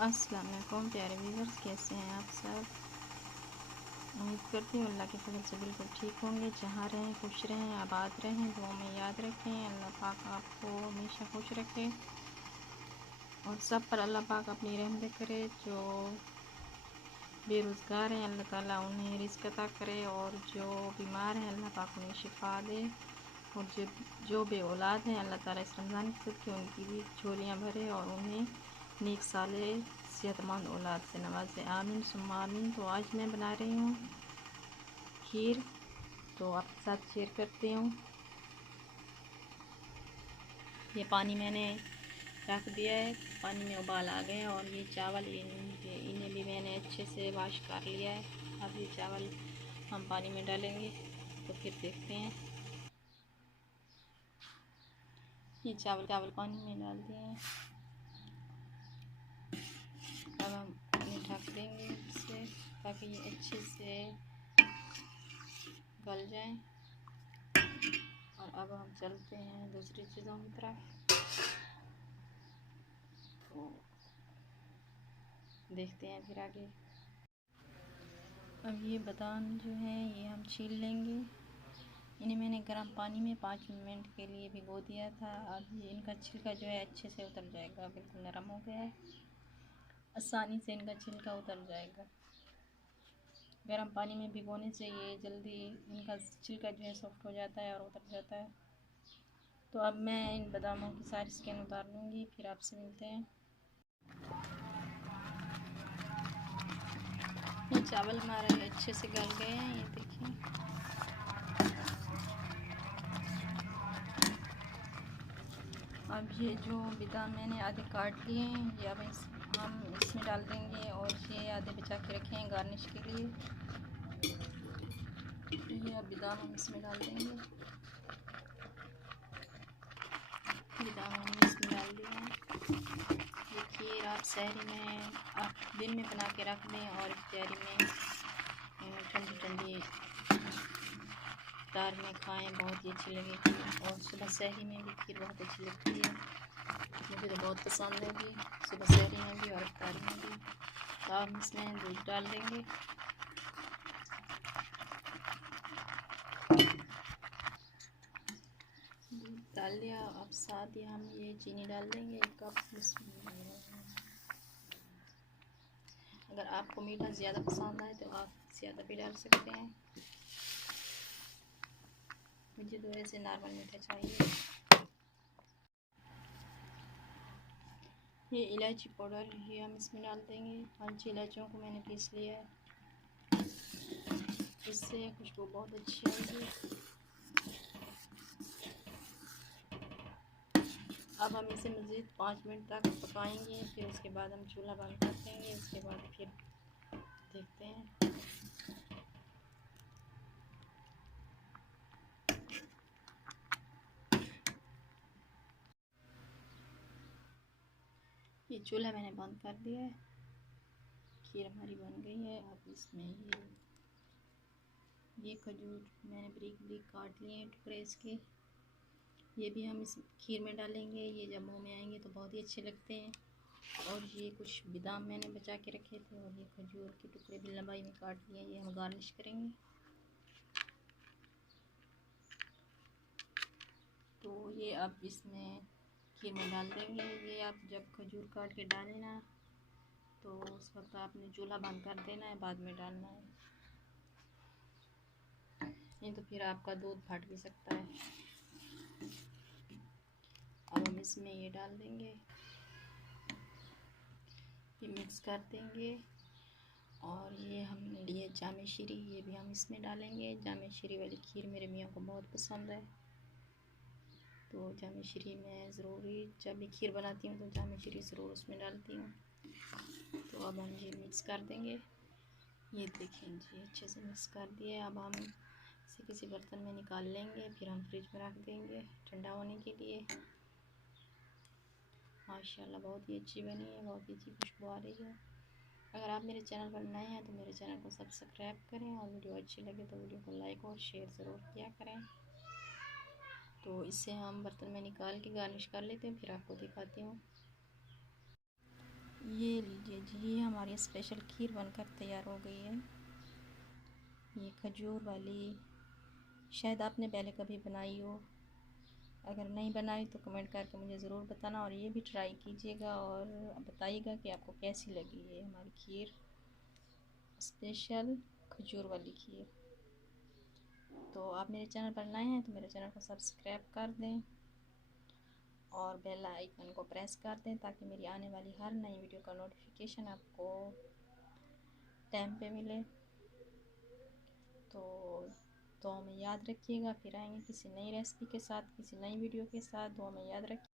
अस्सलाम वालेकुम प्यारे व्यूअर्स, कैसे हैं आप सब। उम्मीद करती हूँ अल्लाह के फजल से बिल्कुल ठीक होंगे। जहाँ रहें खुश रहें, आबाद रहें, दुआ में याद रखें। अल्लाह पाक आपको हमेशा खुश रखे और सब पर अल्लाह पाक अपनी रहमत करे। जो बेरोज़गार हैं अल्लाह ताला उन्हें रिज़्क़ अता करे और जो बीमार हैं अल्लाह पाक उन्हें शिफा दे और जो बे औलाद हैं अल्लाह ताला इस रमज़ान के सदक़े उनकी भी झोलियाँ भरे और उन्हें नेक साले सेहतमंद औलाद से नवाज़े। आमीन सुम्मा आमीन। तो आज मैं बना रही हूँ खीर, तो आपके साथ शेयर करती हूँ। ये पानी मैंने रख दिया है, पानी में उबाल आ गए और ये चावल इन्हें भी मैंने अच्छे से वॉश कर लिया है। अब ये चावल हम पानी में डालेंगे, तो फिर देखते हैं। ये चावल पानी में डाल दिए हैं। अब हम इन्हें ढक देंगे इससे, ताकि ये अच्छे से गल जाएं। और अब हम चलते हैं दूसरी चीज़ों की तरफ, तो देखते हैं फिर आगे। अब ये बादाम जो है ये हम छील लेंगे। इन्हें मैंने गर्म पानी में 5 मिनट के लिए भिगो दिया था। अब ये इनका छिलका जो है अच्छे से उतर जाएगा, बिल्कुल नरम हो गया है, आसानी से इनका छिलका उतर जाएगा। गर्म पानी में भिगोने से ये जल्दी इनका छिलका जो है सॉफ्ट हो जाता है और उतर जाता है। तो अब मैं इन बादामों की सारी स्किन उतार लूँगी, फिर आपसे मिलते हैं। ये चावल हमारे अच्छे से गल गए हैं, ये देखिए। अब ये जो बादाम मैंने आधे काट लिए हैं, ये अब हम इसमें डाल देंगे और ये आधे बचा के रखे हैं गार्निश के लिए। ये अब बादाम हम इसमें डाल देंगे। बादाम हमने इसमें डाल दिया है। ये खीर आप सहरी में, आप दिन में बना के रख दें और इफ्तारी में ठंडी ठंडी इफ्तार में खाएं, बहुत ही अच्छी लगेगी। और सुबह सहरी में भी खीर बहुत अच्छी लगती है, मुझे तो बहुत पसंद है भी, सुबह सहरी में भी और इफ्तारी में भी। तो आप इसमें दूध डाल देंगे। दूध डाल दिया, अब साथ ही हम ये चीनी डाल देंगे 1 कप। अगर आपको मीठा ज़्यादा पसंद आए तो आप ज़्यादा भी डाल सकते हैं, मुझे तो ऐसे नॉर्मल मीठा चाहिए। ये इलायची पाउडर ये हम इसमें डाल देंगे। 5-6 इलायचियों को मैंने पीस लिया है, इससे खुशबू बहुत अच्छी आएगी। अब हम इसे मज़ीद 5 मिनट तक पकाएंगे, फिर उसके बाद हम चूल्हा बंद कर देंगे। उसके बाद फिर देखते हैं। ये चूल्हा मैंने बंद कर दिया है, खीर हमारी बन गई है। अब इसमें ये खजूर मैंने बारीक बारीक काट लिए हैं टुकड़े इसके, ये भी हम इस खीर में डालेंगे। ये जब मुँह में आएंगे तो बहुत ही अच्छे लगते हैं। और ये कुछ बादाम मैंने बचा के रखे थे और ये खजूर के टुकड़े भी लंबाई में काट लिए, ये हम गार्निश करेंगे। तो ये अब इसमें खीर में डाल देंगे। ये आप जब खजूर काट के डालें ना, तो उस वक्त आपने चूल्हा बंद कर देना है, बाद में डालना है, नहीं तो फिर आपका दूध फट भी सकता है। अब हम इसमें ये डाल देंगे, ये मिक्स कर देंगे। और ये हमने लिए जामे शीरी, ये भी हम इसमें डालेंगे। जामे शीरी वाली खीर मेरे मियाँ को बहुत पसंद है, तो जामे शीरी मैं ज़रूरी जब भी खीर बनाती हूँ तो जामे शीरी ज़रूर उसमें डालती हूँ। तो अब हम ये मिक्स कर देंगे। ये देखें जी, अच्छे से मिक्स कर दिए। अब हम इसे किसी बर्तन में निकाल लेंगे, फिर हम फ्रिज में रख देंगे ठंडा होने के लिए। माशाल्लाह बहुत ही अच्छी बनी है, बहुत ही अच्छी खुशबू आ रही है। अगर आप मेरे चैनल पर नए हैं तो मेरे चैनल को सब्सक्राइब करें और वीडियो अच्छी लगे तो वीडियो को लाइक और शेयर ज़रूर किया करें। तो इसे हम बर्तन में निकाल के गार्निश कर लेते हैं, फिर आपको दिखाती हूँ। ये लीजिए जी, हमारी स्पेशल खीर बनकर तैयार हो गई है। ये खजूर वाली, शायद आपने पहले कभी बनाई हो। अगर नहीं बनाई तो कमेंट करके मुझे ज़रूर बताना, और ये भी ट्राई कीजिएगा और बताइएगा कि आपको कैसी लगी है हमारी खीर, स्पेशल खजूर वाली खीर। तो आप मेरे चैनल पर नए हैं तो मेरे चैनल को सब्सक्राइब कर दें और बेल आइकन को प्रेस कर दें, ताकि मेरी आने वाली हर नई वीडियो का नोटिफिकेशन आपको टाइम पे मिले। तो दुआ में याद रखिएगा, फिर आएंगे किसी नई रेसिपी के साथ, किसी नई वीडियो के साथ। दुआ में याद रखिए।